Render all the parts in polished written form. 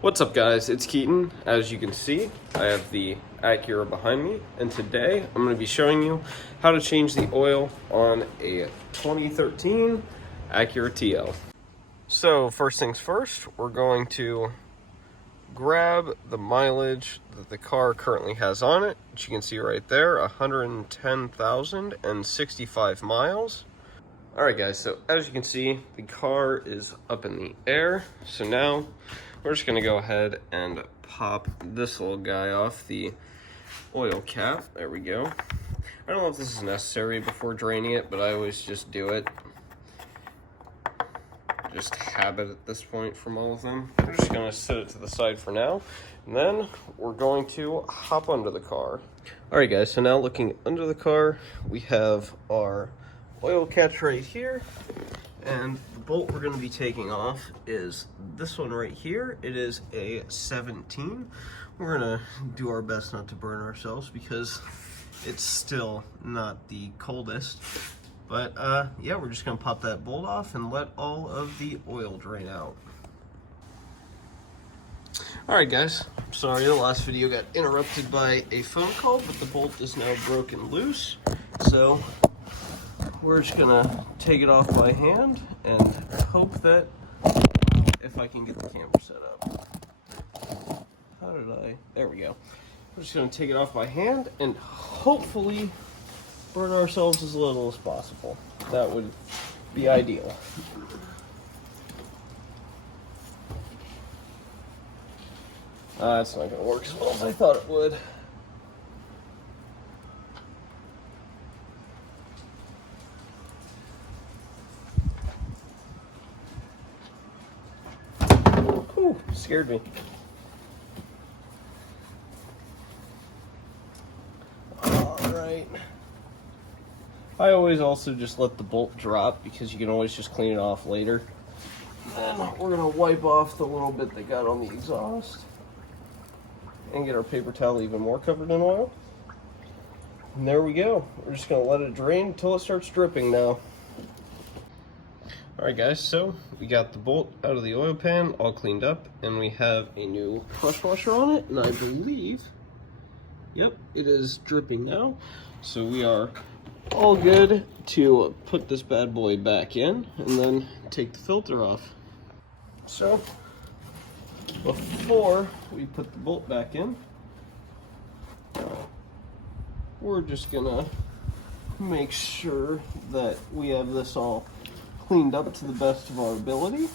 What's up guys, it's Keaton. As you can see, I have the Acura behind me, and today I'm going to be showing you how to change the oil on a 2013 Acura TL. So first things first, we're going to grab the mileage that the car currently has on it, which you can see right there, 110,065 miles. Alright guys, so as you can see, the car is up in the air, so now we're just gonna go ahead and pop this little guy off the oil cap. There we go. I don't know if this is necessary before draining it, but I always just do it. Just habit at this point from all of them. We're just gonna set it to the side for now, and then we're going to hop under the car. Alright guys, so now looking under the car, we have our oil catch right here, and the bolt we're going to be taking off is this one right here. It is a 17. We're going to do our best not to burn ourselves because it's still not the coldest, but yeah, we're just going to pop that bolt off and let all of the oil drain out. Alright guys, sorry the last video got interrupted by a phone call, but the bolt is now broken loose, so we're just gonna take it off by hand and hope that, if I can get the camera set up. How did I? There we go. We're just gonna take it off by hand and hopefully burn ourselves as little as possible. That would be ideal. That's not gonna work as well as I thought it would. Scared me. Alright. I always also just let the bolt drop because you can always just clean it off later. Then we're going to wipe off the little bit that got on the exhaust and get our paper towel even more covered in oil. And there we go. We're just going to let it drain until it starts dripping now. Alright guys, so we got the bolt out of the oil pan, all cleaned up, and we have a new crush washer on it, and I believe, yep, it is dripping now. So we are all good to put this bad boy back in, and then take the filter off. So, before we put the bolt back in, we're just gonna make sure that we have this all cleaned up to the best of our ability.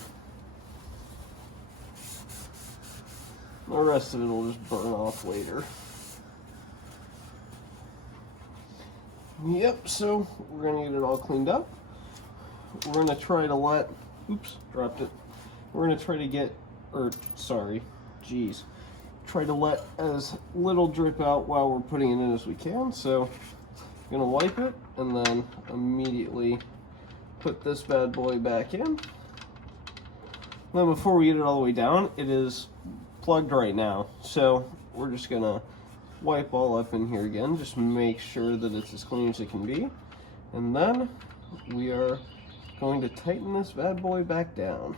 The rest of it will just burn off later. Yep, so we're gonna get it all cleaned up. We're gonna try to let, oops, dropped it. We're gonna try to get, try to let as little drip out while we're putting it in as we can. So I'm gonna wipe it and then immediately put this bad boy back in. Then before we get it all the way down, it is plugged right now. So we're just gonna wipe all up in here again, just make sure that it's as clean as it can be. And then we are going to tighten this bad boy back down.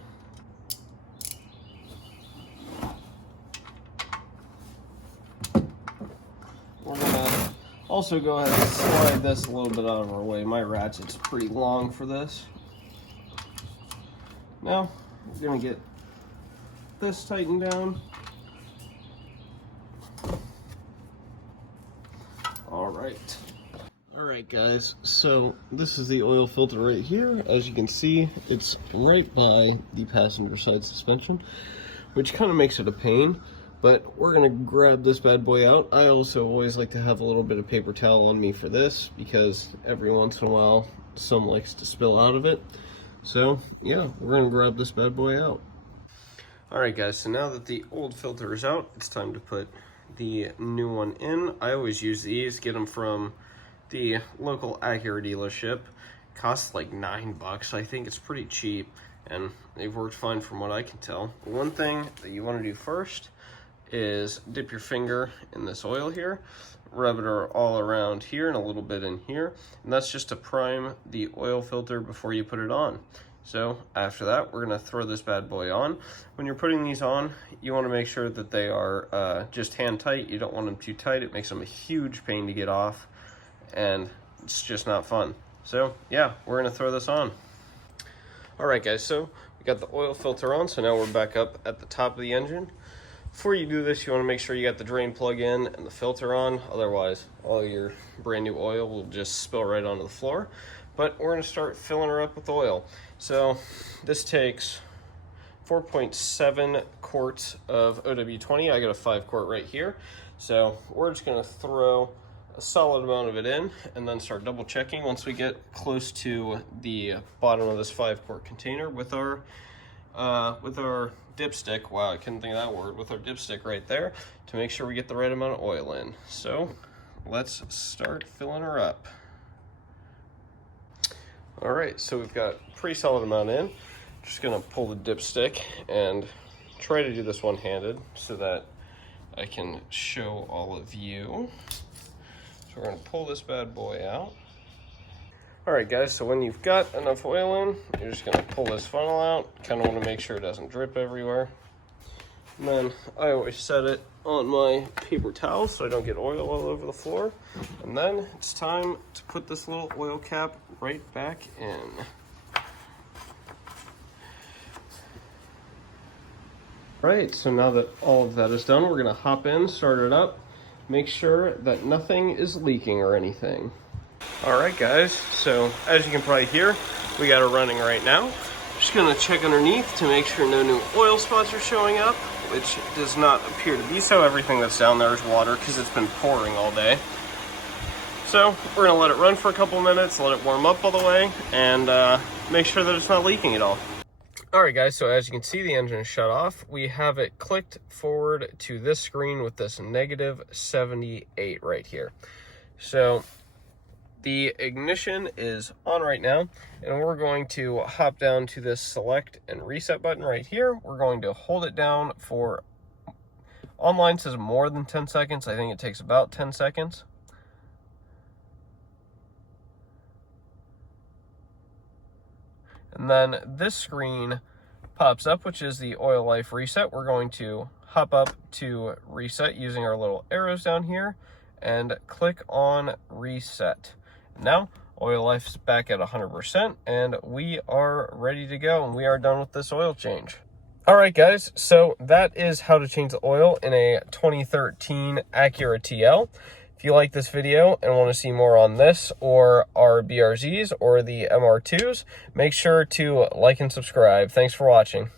We're gonna also go ahead and slide this a little bit out of our way. My ratchet's pretty long for this. Now, we're gonna get this tightened down. Alright. Alright guys, so this is the oil filter right here. As you can see, it's right by the passenger side suspension, which kind of makes it a pain. But we're gonna grab this bad boy out. I also always like to have a little bit of paper towel on me for this because every once in a while some likes to spill out of it. So yeah, we're gonna grab this bad boy out. Alright guys, so now that the old filter is out, it's time to put the new one in. I always use these, get them from the local Acura dealership. Costs like $9, I think. It's pretty cheap, and they've worked fine from what I can tell. One thing that you want to do first is dip your finger in this oil here, rub it all around here and a little bit in here, and that's just to prime the oil filter before you put it on. So after that, we're gonna throw this bad boy on. When you're putting these on, you wanna make sure that they are just hand tight. You don't want them too tight. It makes them a huge pain to get off, and it's just not fun. So yeah, we're gonna throw this on. All right guys, so we got the oil filter on, so now we're back up at the top of the engine. Before you do this, you wanna make sure you got the drain plug in and the filter on, otherwise all your brand new oil will just spill right onto the floor. But we're gonna start filling her up with oil. So this takes 4.7 quarts of OW20. I got a 5 quart right here. So we're just gonna throw a solid amount of it in and then start double checking once we get close to the bottom of this 5 quart container with our dipstick. Wow, I couldn't think of that word. With our dipstick right there to make sure we get the right amount of oil in. So let's start filling her up. All right, so we've got a pretty solid amount in. Just gonna pull the dipstick and try to do this one-handed so that I can show all of you. So we're gonna pull this bad boy out. All right guys, so when you've got enough oil in, you're just gonna pull this funnel out. Kind of wanna make sure it doesn't drip everywhere. And then I always set it on my paper towel so I don't get oil all over the floor. And then it's time to put this little oil cap right back in. Right, so now that all of that is done, we're gonna hop in, start it up, make sure that nothing is leaking or anything. All right guys, so as you can probably hear, we got it running right now. Just gonna check underneath to make sure no new oil spots are showing up, which does not appear to be so. Everything that's down there is water because it's been pouring all day. So we're gonna let it run for a couple minutes, let it warm up all the way, and make sure that it's not leaking at all. All right guys, so as you can see, the engine is shut off. We have it clicked forward to this screen with this -78 right here. So the ignition is on right now, and we're going to hop down to this select and reset button right here. We're going to hold it down for, online says more than 10 seconds. I think it takes about 10 seconds. And then this screen pops up, which is the oil life reset. We're going to hop up to reset using our little arrows down here and click on reset. Now, oil life is back at 100% and we are ready to go, and we are done with this oil change. All right, guys, so that is how to change the oil in a 2013 Acura TL. If you like this video and want to see more on this or our BRZs or the MR2s, make sure to like and subscribe. Thanks for watching.